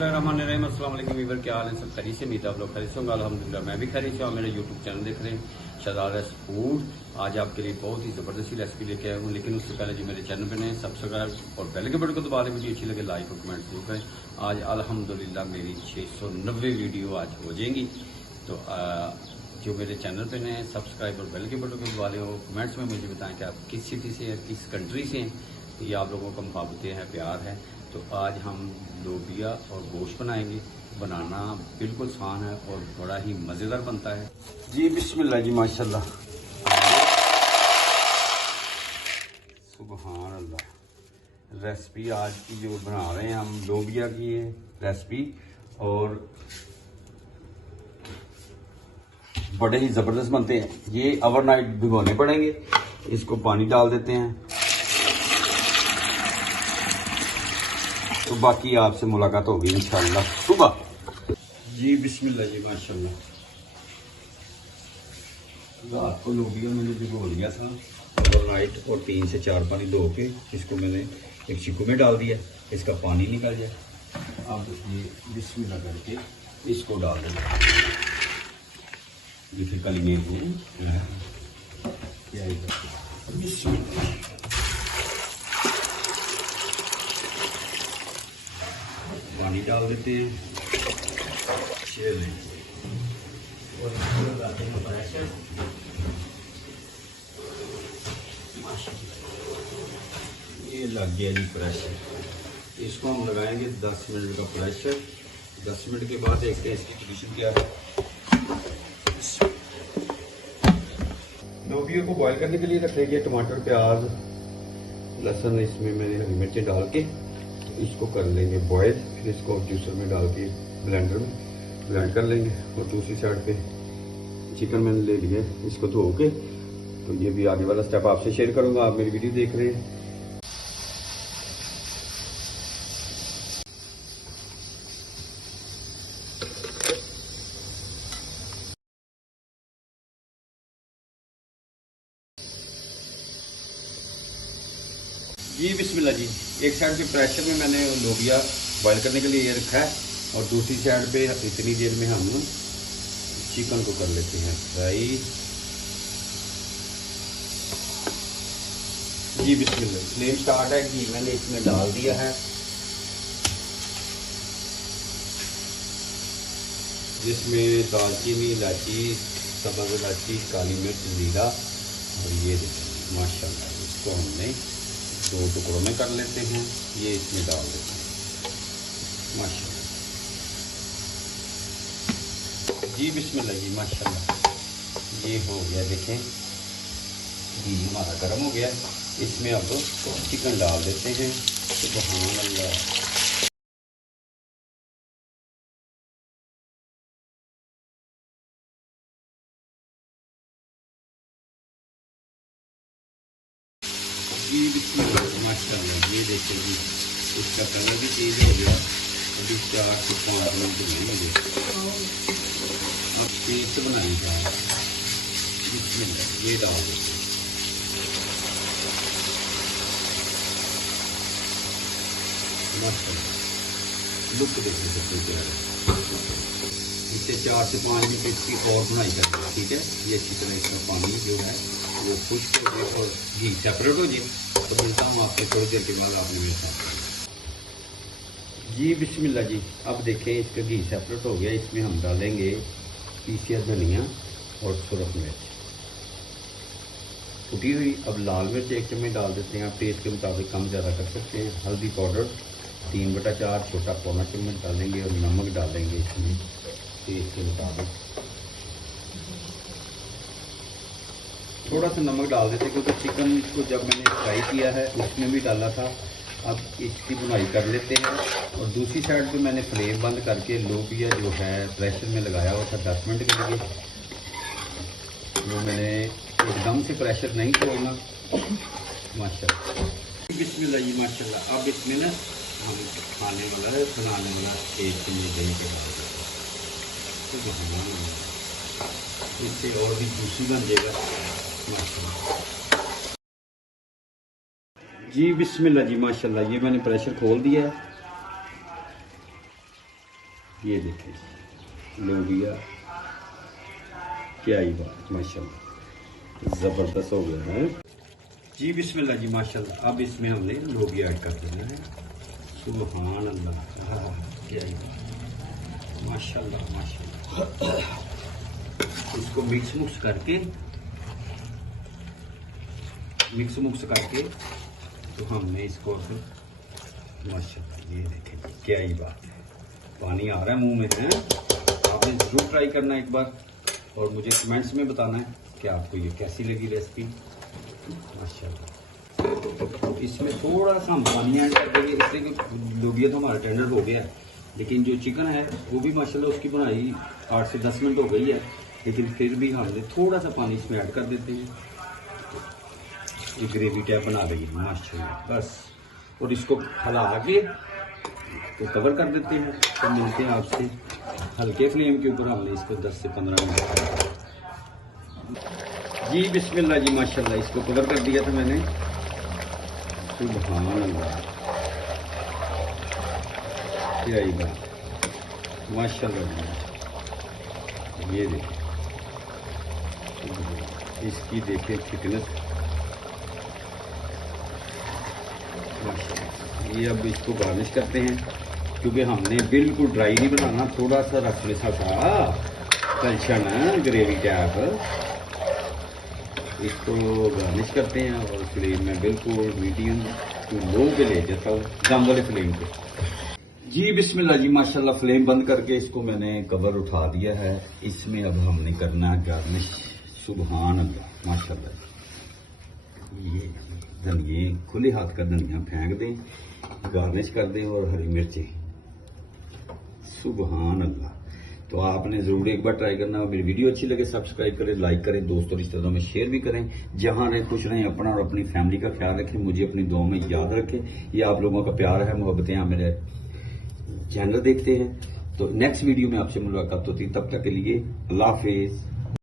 अस्सलाम वालेकुम वीवर, क्या हाल है? सब खैरियत से? उम्मीद आप लोग खैरियत से होंगे। अल्हम्दुलिल्लाह मैं भी खैरियत से हूँ। मेरे यूट्यूब चैनल देख रहे हैं शहजाद फूड। आज आपके लिए बहुत ही ज़बरदस्त रेसिपी लेके आया हूँ, लेकिन उससे पहले जो मेरे चैनल पर नए सब्सक्राइब और बेल के बटन को दबा दें। वीडियो अच्छी लगे लाइक और कमेंट जरूर करें। आज अल्हम्दुलिल्लाह मेरी 690 वीडियो आज हो जाएंगी। तो जो मेरे चैनल पे नए सब्सक्राइब और बेल के बटन को दबा दें, वो कमेंट्स में मुझे बताएं कि आप किस सिटी से हैं, किस कंट्री से हैं। ये आप लोगों का मुहाबतें हैं, प्यार है। तो आज हम लोबिया और गोश्त बनाएंगे। बनाना बिल्कुल आसान है और बड़ा ही मज़ेदार बनता है। जी बिस्मिल्लाह जी, माशाल्लाह, सुबहान अल्लाह। रेसिपी आज की जो बना रहे हैं हम, लोबिया की है रेसिपी, और बड़े ही ज़बरदस्त बनते हैं। ये ओवरनाइट भिगोने पड़ेंगे। इसको पानी डाल देते हैं। तो बाकी आपसे मुलाकात होगी इंशाअल्लाह सुबह। जी बिस्मिल्लाह जी, माशाल्लाह। रात को लोबिया मैंने भिगो लिया था ओवरनाइट, और 3 से 4 पानी धो के इसको मैंने एक चिक्कू में डाल दिया, इसका पानी निकल जाए। अब ये बिस्मिल्लाह करके इसको डाल देंगे। ये फिर कल बिस्मिल्लाह, पानी डाल देते हैं। ये लग गया जी प्रेशर। इसको हम लगाएंगे 10 मिनट का प्रेशर। 10 मिनट के बाद देखते हैं इसकी कंडीशन क्या है। लोबिया को बॉईल करने के लिए रखेंगे टमाटर, प्याज, लहसुन। इसमें मैंने हरी मिर्चें डाल के इसको कर लेंगे बॉयल। फिर इसको जूसर में डाल के ब्लेंडर में ब्लेंड कर लेंगे। और दूसरी साइड पे चिकन मैंने ले लिया, इसको धो के। तो ये भी आगे वाला स्टेप आपसे शेयर करूंगा। आप मेरी वीडियो देख रहे हैं। जी बिस्मिल्लाह जी। एक साइड पे प्रेशर में मैंने लोबिया बॉईल करने के लिए ये रखा है, और दूसरी साइड पे इतनी देर में हम चिकन को कर लेते हैं फ्राई। जी बिस्मिल्लाह, फ्लेम स्टार्ट है। घी मैंने इसमें डाल दिया है, जिसमें दालचीनी, इलायची, सब्ज़ इलायची, काली मिर्च, जीरा, और ये देखिए माशाल्लाह। इसको हमने 2 टुकड़ों में कर लेते हैं। ये इसमें डाल देते हैं माशाल्लाह। जी बिस्मिल्लाह जी, माशाल्लाह। ये हो गया, देखें घी हमारा गर्म हो गया। इसमें अब चिकन डाल देते हैं। सुभान अल्लाह। जी बिस्मिल्लाह माशाल्लाह। ये देखिए जी, इसका कलर भी चेंज हो गया। अभी 4 से 5 मिनट लगेंगे। अब पेस्ट बनाएंगे। बिस्मिल्लाह, ये डाल देते हैं माशाल्लाह। लुक देखिए सबसे प्यारा। इससे 4 से 5 मिनट इसकी और बनाई करेंगे, ठीक है। ये अच्छी तरह इसका पानी जो है वो खुश्क हो जाए और घी सेपरेट हो जाए। तो मिलता हूँ आपसे थोड़ी देर के बाद। आपने मेरे साथ जी बिस्मिल्लाह जी। अब देखें इसका घी सेपरेट हो गया। इसमें हम डालेंगे पीसिया धनिया और सुरख मिर्च कुटी हुई। अब लाल मिर्च 1 चम्मच डाल देते हैं। आप टेस्ट के मुताबिक कम ज़्यादा कर सकते हैं। हल्दी पाउडर 3/4 छोटा पौना चम्मच डालेंगे, और नमक डालेंगे इसमें टेस्ट के मुताबिक। थोड़ा सा नमक डाल देते हैं क्योंकि चिकन को जब मैंने फ्राई किया है उसमें भी डाला था। अब इसकी बुनाई कर लेते हैं। और दूसरी साइड पे मैंने फ्लेम बंद करके लोबिया जो है प्रेशर में लगाया हुआ था 10 मिनट के लिए। वो मैंने एकदम से प्रेशर नहीं छोड़ना माशाल्लाह। बिस्मिल्लाह जी माशाल्लाह। अब इसमें ना हम खाने वाला बनाने वाला टेस्ट में दही के डाल देते हैं। इससे और भी जूसी बन जाएगा माशाल्लाह। जी बिस्मिल्लाह जी माशाल्लाह। ये मैंने प्रेशर खोल दिया है। ये देखें लोबिया, क्या ही बात, माशाल्लाह जबरदस्त हो गया है जी। बिस्मिल्लाह जी माशाल्लाह। अब इसमें हमने लोबिया ऐड कर देना है। सुभान अल्लाह, क्या ही बात, माशाल्लाह माशाल्लाह। इसको मिक्स मुक्स करके तो हमने इसको माशाल्लाह, ये देखें क्या ही बात है, पानी आ रहा है मुंह में है। आपने जरूर ट्राई करना एक बार और मुझे कमेंट्स में बताना है कि आपको ये कैसी लगी रेसिपी, माशाल्लाह। इसमें थोड़ा सा हम पानी ऐड कर देंगे, इससे कि लोबिया तो हमारा टेंडर हो गया है, लेकिन जो चिकन है वो भी माशाल्लाह उसकी बनाई 8 से 10 मिनट हो गई है, लेकिन फिर भी हमने थोड़ा सा पानी इसमें ऐड कर देते हैं, ये ग्रेवी टाइप बना देगी माशाल्लाह बस। और इसको हला के तो कवर कर देते हैं। तो मिलते हैं आपसे हल्के फ्लेम के ऊपर, हमने इसको 10 से 15 मिनट जी। बिस्मिल्लाह जी माशाल्लाह, इसको कवर कर दिया था मैंने। सुभान अल्लाह, क्या ही बात, माशाल्लाह। ये देखिए, इसकी देखिए थिकनेस, ये अब इसको गार्निश करते हैं, क्योंकि हमने बिल्कुल ड्राई नहीं बनाना, थोड़ा सा रखने सा तलछन ग्रेवी टाइप। इसको गार्निश करते हैं और फ्लेम में बिल्कुल मीडियम टू लो पे ले जाता हूँ, दम वाले फ्लेम पे जी। बिस्मिल्लाह जी माशाल्लाह, फ्लेम बंद करके इसको मैंने कवर उठा दिया है। इसमें अब हमने करना है गार्निश। सुभान अल्लाह माशाल्लाह, ये धनिए खुले हाथ का धनिया फेंक दें, गार्निश कर दें और हरी मिर्चें। सुभान अल्लाह। तो आपने जरूर एक बार ट्राई करना। मेरी वीडियो अच्छी लगे सब्सक्राइब करें, लाइक करें, दोस्तों रिश्तेदारों में शेयर भी करें। जहां रहें खुश रहें, अपना और अपनी फैमिली का ख्याल रखें, मुझे अपनी दुआ में याद रखें। ये आप लोगों का प्यार है, मोहब्बतें आप मेरे चैनल देखते हैं। तो नेक्स्ट वीडियो में आपसे मुलाकात होती है, तब तक के लिए अल्लाह हाफिज।